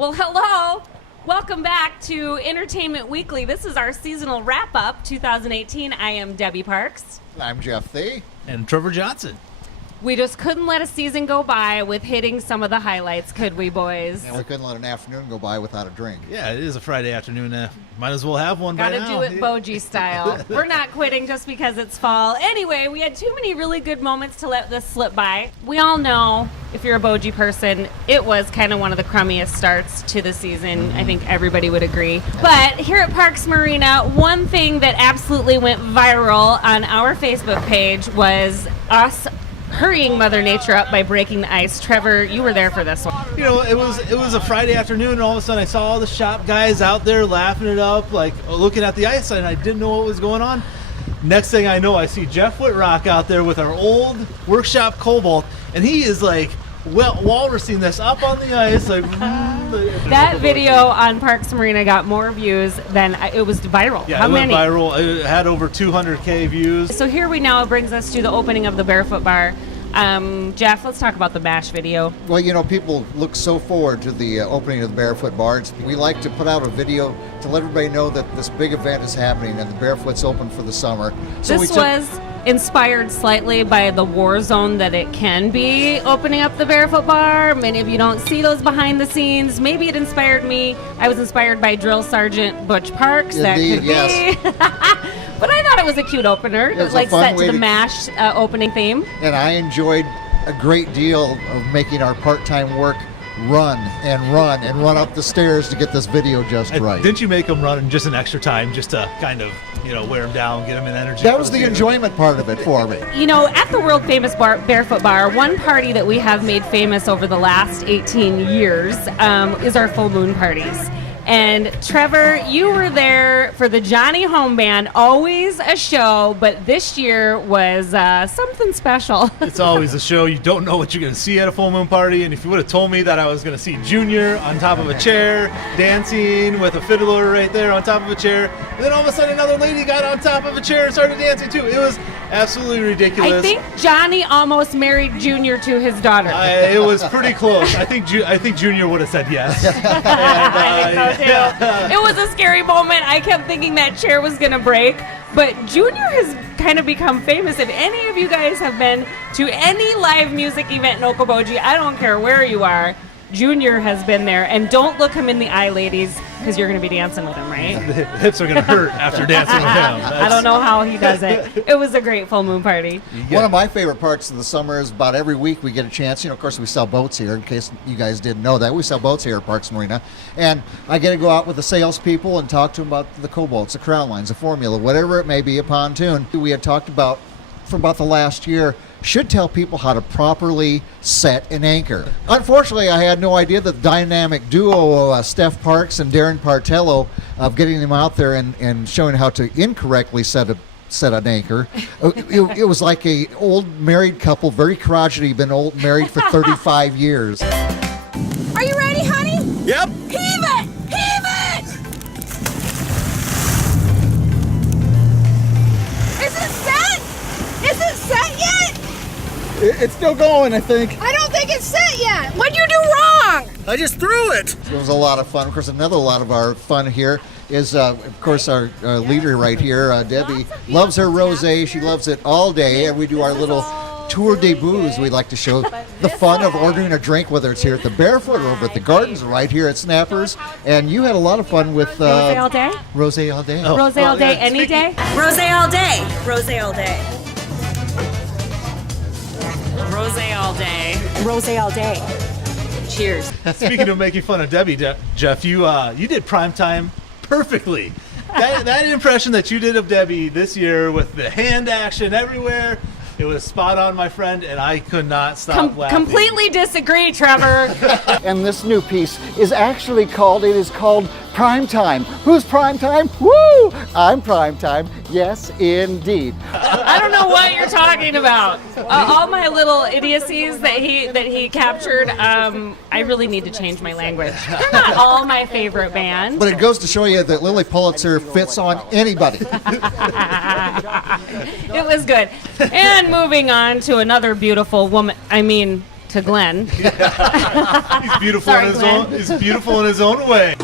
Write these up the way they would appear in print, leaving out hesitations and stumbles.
Well, hello. Welcome back to Entertainment Weekly. This is our seasonal wrap-up, 2018. I am Debbie Parks. I'm Jeff Thee. And Trevor Johnson. We just couldn't let a season go by with hitting some of the highlights, could we, boys? And we couldn't let an afternoon go by without a drink. Yeah, it is a Friday afternoon. Might as well have one by now. Gotta do it Boji style. We're not quitting just because it's fall. Anyway, we had too many really good moments to let this slip by. We all know, if you're a Boji person, it was kind of one of the crummiest starts to the season. I think everybody would agree. But here at Parks Marina, one thing that absolutely went viral on our Facebook page was us hurrying Mother Nature up by breaking the ice. Trevor, you were there for this one. You know, it was a Friday afternoon, and all of a sudden I saw all the shop guys out there laughing it up, like looking at the ice, and I didn't know what was going on. Next thing I know, I see Jeff Whitrock out there with our old workshop Cobalt, and he is like walrusing this up on the ice. Like that video on Parks Marina got more views than it was viral. Yeah, How it went many? viral. It had over 200K views. So here we now brings us to the opening of the Barefoot Bar. Jeff, let's talk about the MASH video. Well, you know, people look so forward to the opening of the Barefoot Bar. We like to put out a video to let everybody know that this big event is happening and the Barefoot's open for the summer. So This was inspired slightly by the war zone that it can be opening up the Barefoot Bar. Many of you don't see those behind the scenes. Maybe it inspired me. I was inspired by Drill Sergeant Butch Parks. Indeed, that could yes. be. But I thought it was a cute opener. It was like set to the MASH opening theme. And I enjoyed a great deal of making our part-time work run up the stairs to get this video just right. Didn't you make them run just an extra time just to kind of, wear them down, get them in energy? That was the enjoyment part of it for me. You know, at the world famous Barefoot Bar, one party that we have made famous over the last 18 years is our full moon parties. And Trevor, you were there for the Johnny Home Band, always a show, but this year was something special. It's always a show. You don't know what you're going to see at a full moon party, and if you would have told me that I was going to see Junior on top of a chair, dancing with a fiddler right there on top of a chair, and then all of a sudden another lady got on top of a chair and started dancing too. It was absolutely ridiculous. I think Johnny almost married Junior to his daughter. It was pretty close. I think Junior would have said yes. I think so too. It was a scary moment. I kept thinking that chair was going to break. But Junior has kind of become famous. If any of you guys have been to any live music event in Okoboji, I don't care where you are, Junior has been there. And don't look him in the eye, ladies, because you're going to be dancing with him, right? The hips are going to hurt after dancing with him. I don't know how he does it. It was a great full moon party. One of my favorite parts of the summer is about every week we get a chance. Of course, we sell boats here, in case you guys didn't know that. We sell boats here at Parks Marina. And I get to go out with the salespeople and talk to them about the Cobalts, the Crown Lines, the Formula, whatever it may be, a pontoon. We had talked about for about the last year should tell people how to properly set an anchor. Unfortunately, I had no idea that the dynamic duo of Steph Parks and Darren Partello of getting them out there and showing how to incorrectly set an anchor. It was like a old married couple, very crotchety, been married for 35 years. Are you ready, honey? Yep. Heave it! Heave it! Is it set? Is it set yet? It's still going, I think. I don't think it's set yet. What'd you do wrong? I just threw it. It was a lot of fun. Of course, another lot of our fun here is, of course, our leader right here, Debbie, loves her rosé. She loves it all day, and we do our little tour de booze. We like to show the fun of ordering a drink, whether it's here at the Barefoot or over at the Gardens or right here at Snappers. And you had a lot of fun with Rosé all day? Rosé all day. Oh. Rosé all day, any day? Rosé all day. Rosé all day. Rosé all day. Rosé all day. Cheers. Speaking of making fun of Debbie, Jeff, you did primetime perfectly. That impression that you did of Debbie this year with the hand action everywhere, it was spot on, my friend, and I could not stop laughing. Completely disagree, Trevor. And this new piece is actually called Primetime. Who's Primetime? Woo! I'm Primetime. Yes, indeed. I don't know what you're talking about. All my little idiocies that he captured, I really need to change my language. They're not all my favorite band. But it goes to show you that Lily Pulitzer fits on anybody. It was good. And moving on to another beautiful woman. I mean, to Glenn. He's beautiful Sorry, in his Glenn. own. He's beautiful in his own way.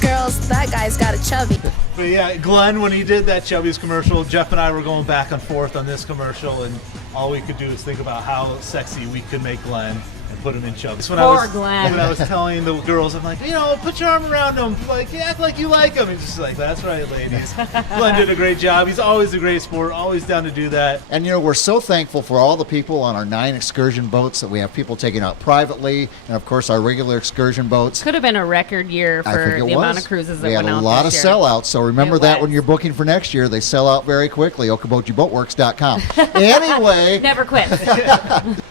Girls, that guy's got a chubby. But yeah, Glenn, when he did that Chubby's commercial, Jeff and I were going back and forth on this commercial, and all we could do is think about how sexy we could make Glenn and put him in Chubby's. When Glenn. When I was telling the girls, I'm like, put your arm around him, like, act like you like him. And just like, that's right, ladies. Glenn did a great job. He's always a great sport, always down to do that. And we're so thankful for all the people on our 9 excursion boats that we have people taking out privately, and of course our regular excursion boats. Could have been a record year I for think it the was. amount of cruises that we went had out a lot of this year. sellouts, so remember It that was. when you're booking for next year. They sell out very quickly. OkobojiBoatWorks.com. Anyway, Never quit.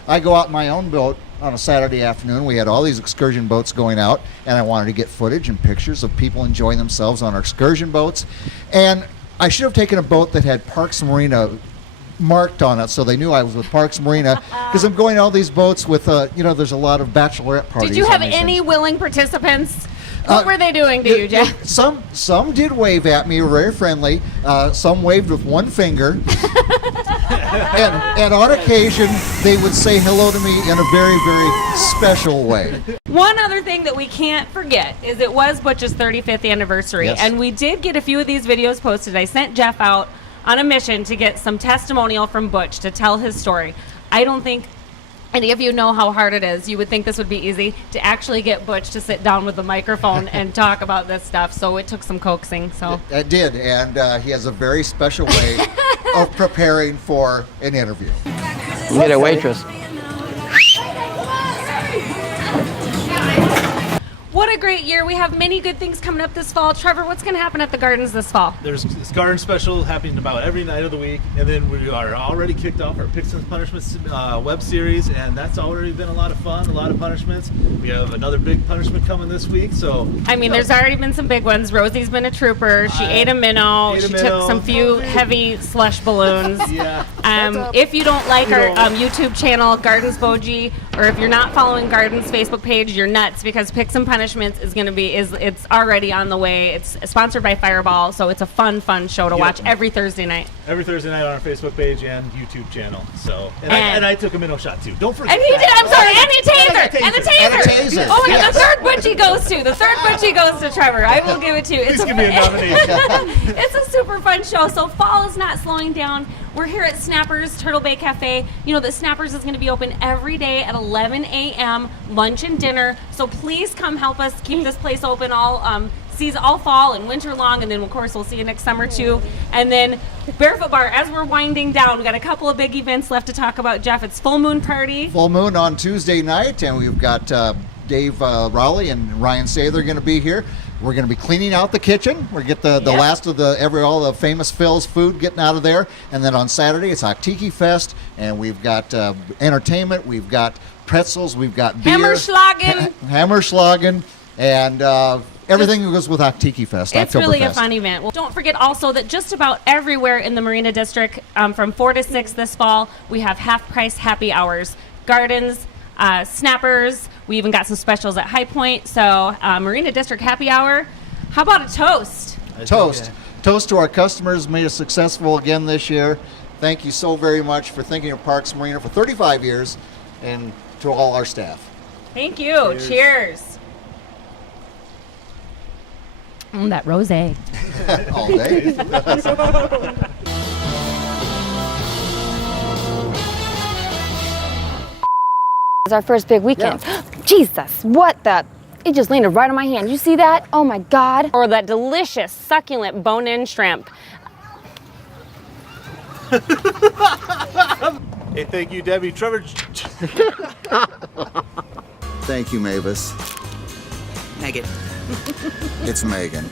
I go out in my own boat on a Saturday afternoon. We had all these excursion boats going out, and I wanted to get footage and pictures of people enjoying themselves on our excursion boats. And I should have taken a boat that had Parks Marina marked on it, so they knew I was with Parks Marina, because I'm going to all these boats with, there's a lot of bachelorette parties. Did you have on these any things. willing participants? What were they doing to you, Jeff? Some did wave at me, very friendly. Some waved with one finger. and on occasion, they would say hello to me in a very, very special way. One other thing that we can't forget is it was Butch's 35th anniversary, Yes. and we did get a few of these videos posted. I sent Jeff out on a mission to get some testimonial from Butch to tell his story. I don't think any of you know how hard it is. You would think this would be easy to actually get Butch to sit down with the microphone and talk about this stuff, so it took some coaxing. So It did, and he has a very special way of preparing for an interview. Get a waitress. what a great year. We have many good things coming up this fall. Trevor, what's going to happen at the gardens this fall? There's this garden special happening about every night of the week, and then we are already kicked off our Picks and Punishments web series, and that's already been a lot of fun, a lot of punishments. We have another big punishment coming this week, so... I mean, there's already been some big ones. Rosie's been a trooper. She ate a minnow. She took some few heavy slush balloons. Yeah. If you don't like our YouTube channel, Gardens Boji, or if you're not following Gardens Facebook page, you're nuts, because Picks and Punishments is going to be, it's already on the way. It's sponsored by Fireball, so it's a fun show to watch every Thursday night. Every Thursday night on our Facebook page and YouTube channel. So, and I took a minnow shot too. Don't forget. And he did. I'm sorry. And a taser. And a taser. And a taser. Oh, yeah. Yes. The third Butchie goes to. The third Butchie goes to Trevor. I will give it to you. Please give me a nomination. It's a super fun show. So fall is not slowing down. We're here at Snappers Turtle Bay Cafe. You know that Snappers is going to be open every day at 11 a.m. lunch and dinner. So please come help us keep this place open all fall and winter long, and then of course we'll see you next summer too. And then Barefoot Bar, as we're winding down, we got a couple of big events left to talk about, Jeff. It's Full Moon Party. Full moon on Tuesday night, and we've got Dave Raleigh and Ryan Sather going to be here. We're going to be cleaning out the kitchen. We're going to get the last of all the famous Phil's food getting out of there. And then on Saturday, it's Oktiki Fest, and we've got entertainment. We've got pretzels. We've got beer. Hammerschlagen. Hammerschlagen. And everything that goes with Oktiki Fest. It's really a Oktoberfest. fun event. Well, don't forget also that just about everywhere in the Marina District, from 4 to 6 this fall, we have half-price happy hours. Gardens, Snappers. We even got some specials at High Point. So Marina District happy hour. How about a toast? Toast. Toast to our customers, made us successful again this year. Thank you so very much for thinking of Parks Marina for 35 years, and to all our staff. Thank you. Cheers. That rosé. All day. It's our first big weekend. Jesus, what the? It just landed right on my hand. You see that? Oh my God. Or that delicious, succulent bone-in shrimp. Hey, thank you, Debbie. Trevor. Thank you, Mavis. Megan. It's Megan.